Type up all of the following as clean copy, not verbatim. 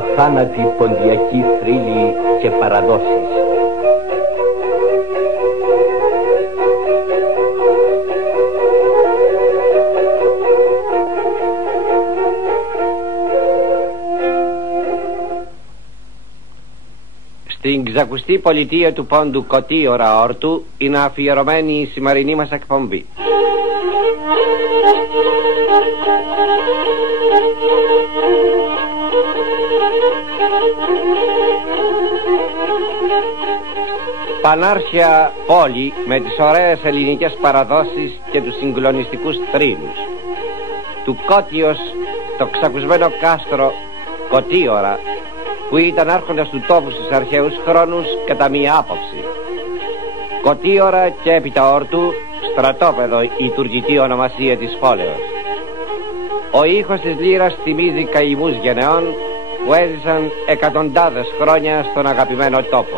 Αθάνατη ποντιακή θρύλη και παραδόσεις. Στην ξακουστή πολιτεία του πόντου Κωτίωρα Όρτου είναι αφιερωμένη η σημερινή μας εκπομπή. Πανάρχια πόλη με τις ωραίες ελληνικές παραδόσεις και τους συγκλονιστικούς θρύλους. Του Κώτιος το ξακουσμένο κάστρο Κωτίωρα, που ήταν άρχοντας του τόπου στους αρχαίους χρόνους κατά μία άποψη. Κωτίωρα και έπειτα Όρτου, στρατόπεδο η τουρκική ονομασία της πόλεως. Ο ήχος της λύρας θυμίζει καημούς γενεών που έζησαν εκατοντάδες χρόνια στον αγαπημένο τόπο.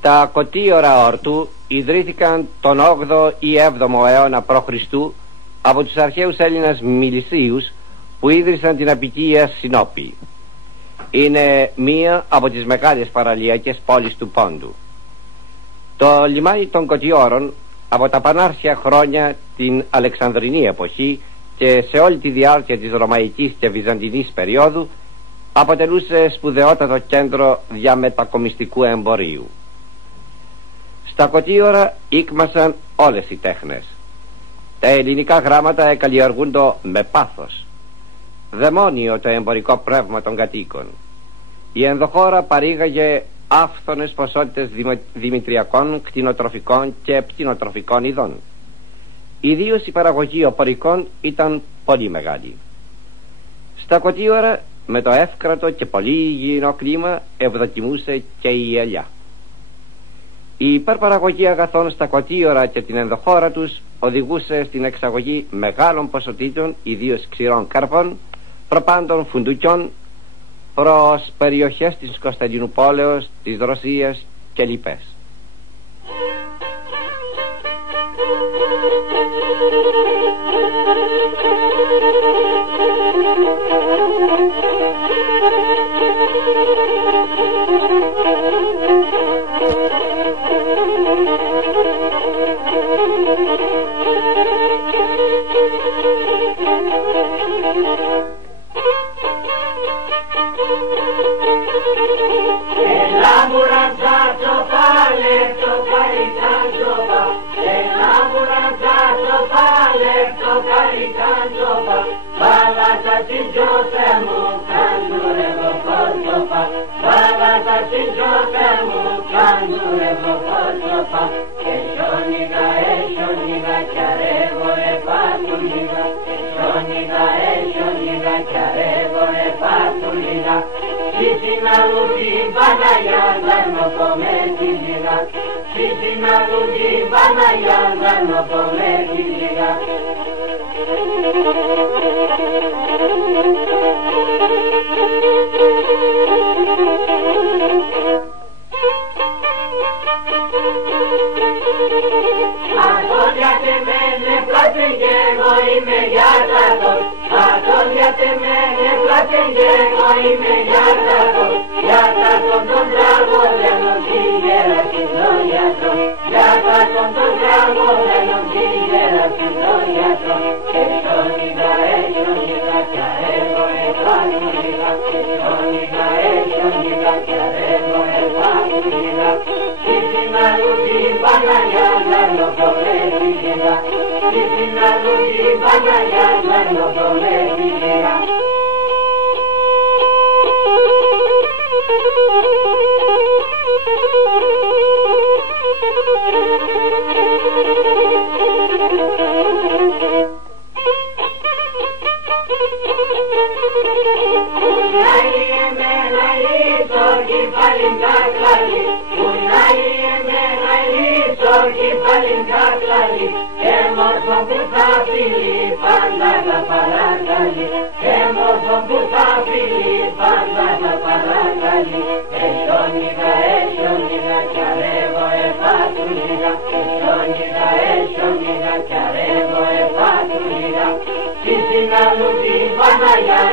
Τα Κωτίωρα Όρτου ιδρύθηκαν τον 8ο ή 7ο αιώνα π.Χ. από τους αρχαίους Έλληνας μιλησίους που ίδρυσαν την αποικία Συνόπη. Είναι μία από τις μεγάλες παραλιακές πόλεις του Πόντου. Το λιμάνι των Κωτιώρων από τα πανάρχια χρόνια την Αλεξανδρινή εποχή και σε όλη τη διάρκεια της Ρωμαϊκής και Βυζαντινής περίοδου αποτελούσε σπουδαιότατο κέντρο διαμετακομιστικού εμπορίου. Στα Κωτίωρα ήκμασαν όλες οι τέχνες. Τα ελληνικά γράμματα εκαλλιεργούντο με πάθος. Δαιμόνιο το εμπορικό πνεύμα των κατοίκων. Η ενδοχώρα παρήγαγε άφθονες ποσότητες δημητριακών, κτηνοτροφικών και πτηνοτροφικών ειδών. Ιδίως η παραγωγή οπωρικών ήταν πολύ μεγάλη. Στα Κωτίωρα με το εύκρατο και πολύ υγιεινό κλίμα ευδοκιμούσε και η ελιά. Η υπερπαραγωγή αγαθών στα Κωτίωρα και την ενδοχώρα τους οδηγούσε στην εξαγωγή μεγάλων ποσοτήτων, ιδίως ξηρών καρπών, προπάντων φουντουκιών, προς περιοχές της Κωνσταντινουπόλεως, της Ρωσίας και λοιπές. όχι πάλι κακλάλι, και μόρφο που θα φύγει πάντα θα παρακαλεί, και μόρφο που θα φύγει πάντα θα παρακαλεί. Εσιόνιγα, κι αρεύω επάτου λίγα, εσιόνιγα, κι αρεύω επάτου λίγα. Στη συνάλλου τη Παναγιά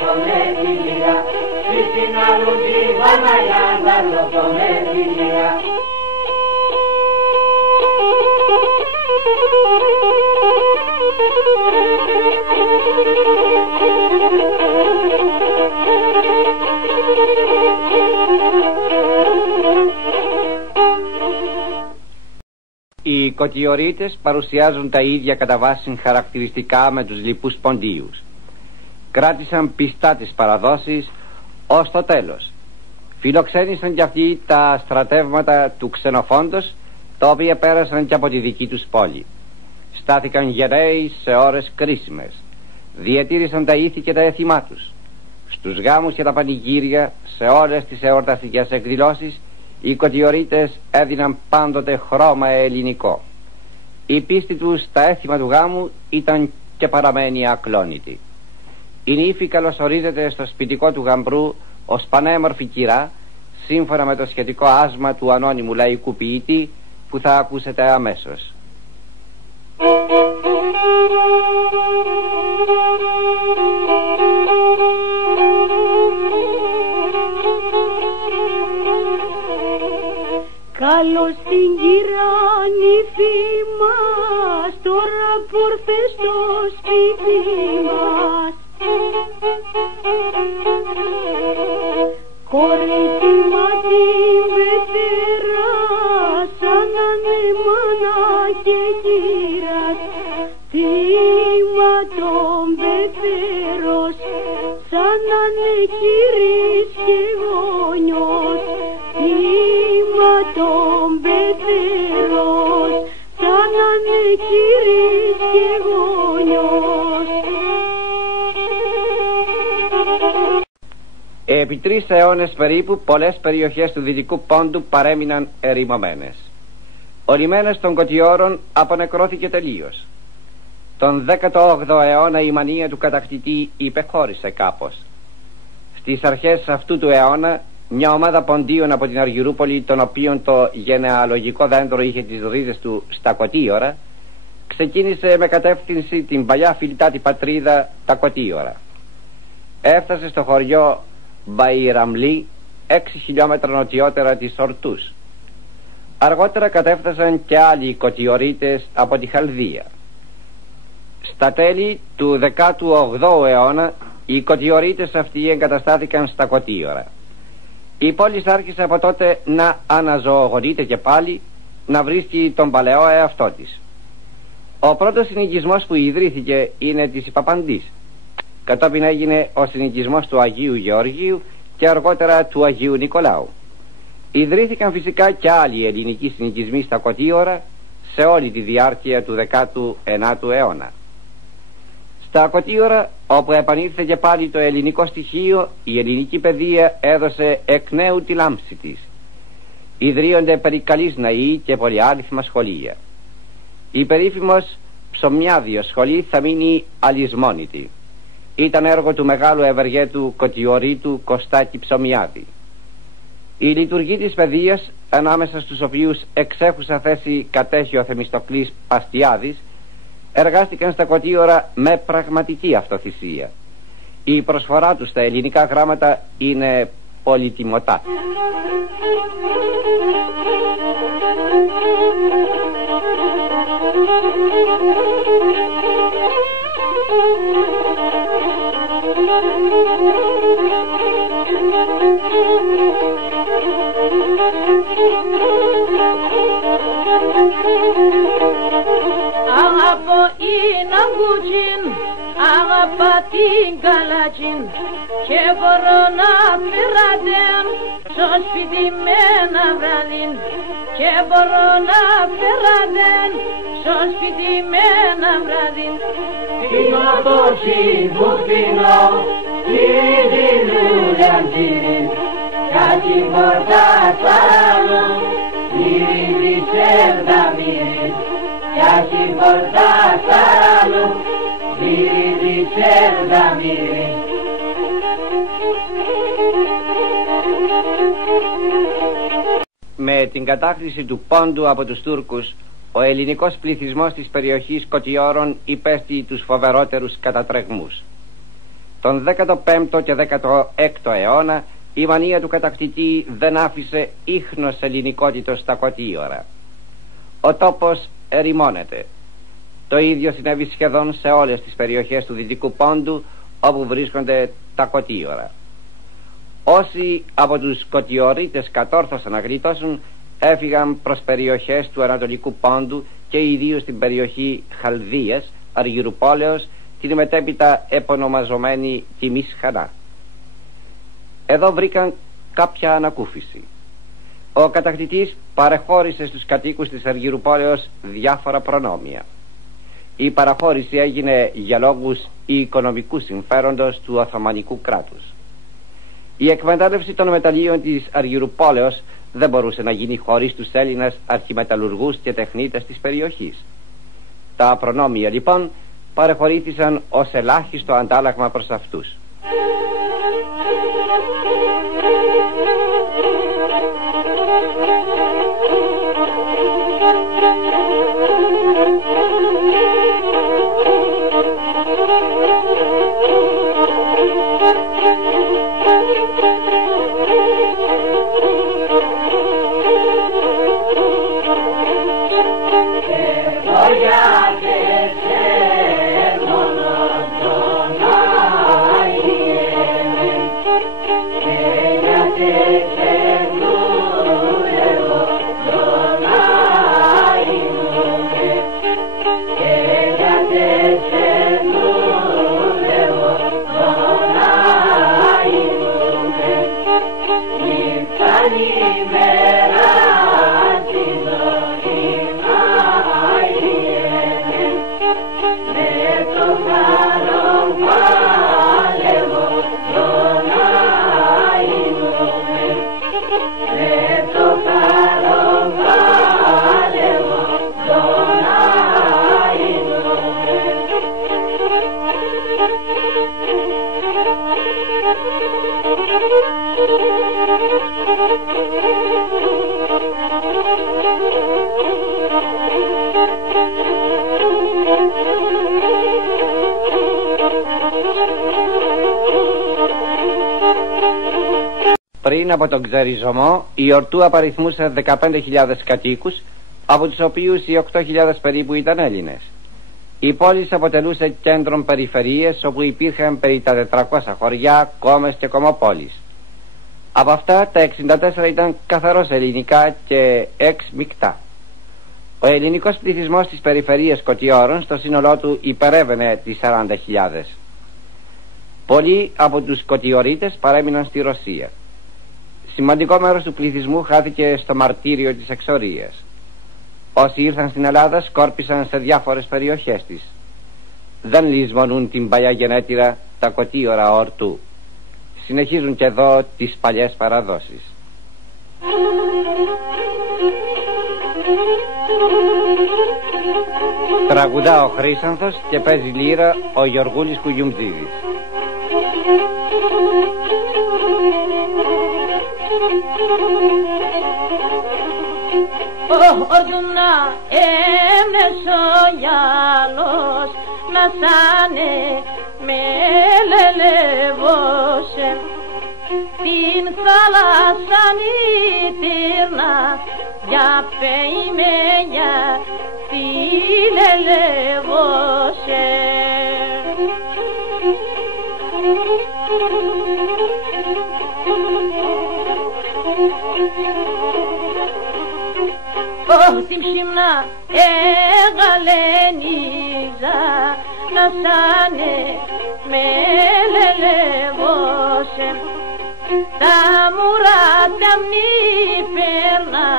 το με τη λίγα, στη συνάλλου τη Παναγιά το με τη λίγα. Οι κοτιορείτες παρουσιάζουν τα ίδια κατά βάση χαρακτηριστικά με τους λοιπούς ποντίους. Κράτησαν πιστά τις παραδόσεις ως το τέλος. Φιλοξένησαν κι αυτοί τα στρατεύματα του Ξενοφόντος, τα οποία πέρασαν και από τη δική τους πόλη. Στάθηκαν γενναίοι σε ώρες κρίσιμες. Διατήρησαν τα ήθη και τα έθιμά τους. Στους γάμους και τα πανηγύρια, σε όλες τις εορταστικές εκδηλώσεις, οι κοτιορείτες έδιναν πάντοτε χρώμα ελληνικό. Η πίστη τους στα έθιμα του γάμου ήταν και παραμένει ακλόνητη. Η νύφη καλωσορίζεται στο σπιτικό του γαμπρού ως πανέμορφη κυρά, σύμφωνα με το σχετικό άσμα του ανώνυμου λαϊκού ποιητή που θα ακούσετε αμέσως. Καλώς την κυρά νύφη μας, τώρα πόρθε στο σπίτι μας. Κορίτσι μα την πεθερά, σαν να είναι μάνα και κύρας. Τίμα τον πεθερός, σαν να είναι κύρις και γόνιος. Τίμα τον πεθερός, σαν να είναι κύρις και γόνιος. Επί 3 αιώνες περίπου πολλές περιοχές του Δυτικού Πόντου παρέμειναν ερημωμένες. Ο λιμένας των Κοτιόρων απονεκρώθηκε τελείως. Τον 18ο αιώνα η μανία του κατακτητή υπεχώρησε κάπως. Στις αρχές αυτού του αιώνα μια ομάδα ποντίων από την Αργυρούπολη, των οποίων το γενεαλογικό δέντρο είχε τις ρίζες του στα Κοτίωρα, ξεκίνησε με κατεύθυνση την παλιά φιλτάτη πατρίδα τα Κοτίωρα. Έφτασε στο χωριό Μπαϊραμλή, 6 χιλιόμετρα νοτιότερα της Ορτούς. Αργότερα κατέφτασαν και άλλοι κοτιορείτες από τη Χαλδία. Στα τέλη του 18ου αιώνα οι κοτιορείτες αυτοί εγκαταστάθηκαν στα Κοτίωρα. Η πόλη άρχισε από τότε να αναζωογονείται και πάλι, να βρίσκει τον παλαιό εαυτό της. Ο πρώτος συνοικισμός που ιδρύθηκε είναι της Ιπαπαντής. Κατόπιν έγινε ο συνοικισμός του Αγίου Γεωργίου και αργότερα του Αγίου Νικολάου. Ιδρύθηκαν φυσικά και άλλοι ελληνικοί συνοικισμοί στα Κοτίωρα σε όλη τη διάρκεια του 19ου αιώνα. Στα Κοτίωρα, όπου επανήλθε και πάλι το ελληνικό στοιχείο, η ελληνική παιδεία έδωσε εκ νέου τη λάμψη της. Ιδρύονται περικαλείς ναοί και πολυάριθμα σχολεία. Η περίφημος Ψωμιάδιος σχολή θα μείνει αλυσμόνητη. Ήταν έργο του μεγάλου ευεργέτου Κοτιορείτου Κωστάκη Ψωμιάδη. Η λειτουργή της παιδείας, ανάμεσα στους οποίους εξέχουσα θέση κατέχει ο Θεμιστοκλής Παστιάδης, εργάστηκαν στα Κοτίωρα με πραγματική αυτοθυσία. Η προσφορά τους στα ελληνικά γράμματα είναι πολυτιμωτά. Αγαπώ είναι αγκούτζιν, αγαπά την καλάτζιν, και μπορώ να περάτεμ στο σπίτι με ένα βράδυν, και μπορώ να περάτεμ στο σπίτι με ένα βράδυν. Πίνω το συμπουφίνο, τη λουλιαντήρι, κάτι πόρτα σαλού, μυρίζει σέρδα porta saralo, miri di cerda miri. Με την κατάχρηση του πόντου από τους Τούρκους, ο ελληνικός πληθυσμός της περιοχής Κωτιώρων υπέστη τους φοβερότερους κατατρεγμούς. Τον 15ο και 16ο αιώνα η μανία του κατακτητή δεν άφησε ίχνος ελληνικότητος στα Κωτίωρα. Ο τόπος ερημώνεται. Το ίδιο συνέβη σχεδόν σε όλες τις περιοχές του Δυτικού Πόντου όπου βρίσκονται τα Κωτίωρα. Όσοι από τους Κωτιωρίτες κατόρθωσαν να γλιτώσουν έφυγαν προς περιοχές του Ανατολικού Πόντου και ιδίως στην περιοχή Χαλδίας, Αργυρουπόλεως, την μετέπειτα επωνομαζομένη Τιμής Χανά. Εδώ βρήκαν κάποια ανακούφιση. Ο κατακτητής παρεχώρησε στους κατοίκους της Αργυρουπόλεως διάφορα προνόμια. Η παραχώρηση έγινε για λόγους οικονομικού συμφέροντος του Οθωμανικού κράτους. Η εκμετάλλευση των μεταλλίων της Αργυρουπόλεως δεν μπορούσε να γίνει χωρίς τους Έλληνες αρχιμεταλλουργούς και τεχνίτες της περιοχής. Τα προνόμια λοιπόν παρεχωρήθησαν ως ελάχιστο αντάλλαγμα προς αυτούς. Πριν από τον ξεριζωμό, η Ορτού απαριθμούσε 15.000 κατοίκους, από τους οποίους οι 8.000 περίπου ήταν Έλληνες. Η πόλη αποτελούσε κέντρο περιφερείες όπου υπήρχαν περί τα 400 χωριά, κόμες και κομμοπόλεις. Από αυτά τα 64 ήταν καθαρώς ελληνικά και 6 μεικτά. Ο ελληνικός πληθυσμός της περιφερείας Κωτιώρων στο σύνολό του υπερεύαινε τις 40.000. Πολλοί από τους Κωτιωρίτες παρέμειναν στη Ρωσία. Σημαντικό μέρος του πληθυσμού χάθηκε στο μαρτύριο της εξορίας. Όσοι ήρθαν στην Ελλάδα σκόρπισαν σε διάφορες περιοχές της. Δεν λησμονούν την παλιά γενέτειρα τα Κωτίωρα Ορτού. Συνεχίζουν και εδώ τις παλιές παραδόσεις. Τραγουδά ο Χρύσανθος και παίζει λύρα ο Γεωργούλης Κουγιουμτζίδης. Ορδουμνα έμνες ο γυαλός να σάνε με λελεύωσε την θάλασσανή τύρνα για πεϊμενιά τη λελεύωσε. Την ψημνά εγαλένιζα να σάνε με λελεύωσε τα μουρά τα μνή περνά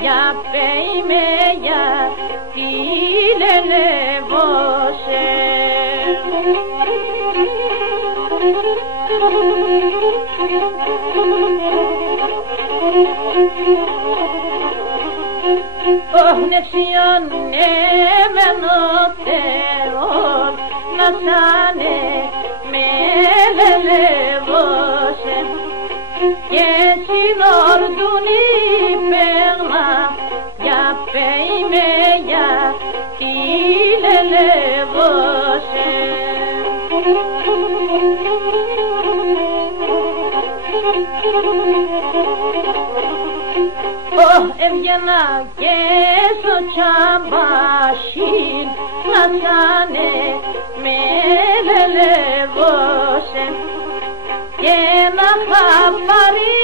για πεϊμενιά τη λελεύωσε. νεξιονέμενο Θεόν να σάνε με λελεύωσε και συνορδούν οι πέγμα για πέιμε για τη λελεύωσε. Έβγαινα και στο τσαμπάσιν να σάνε με λελεύωσε και να είχα πάρει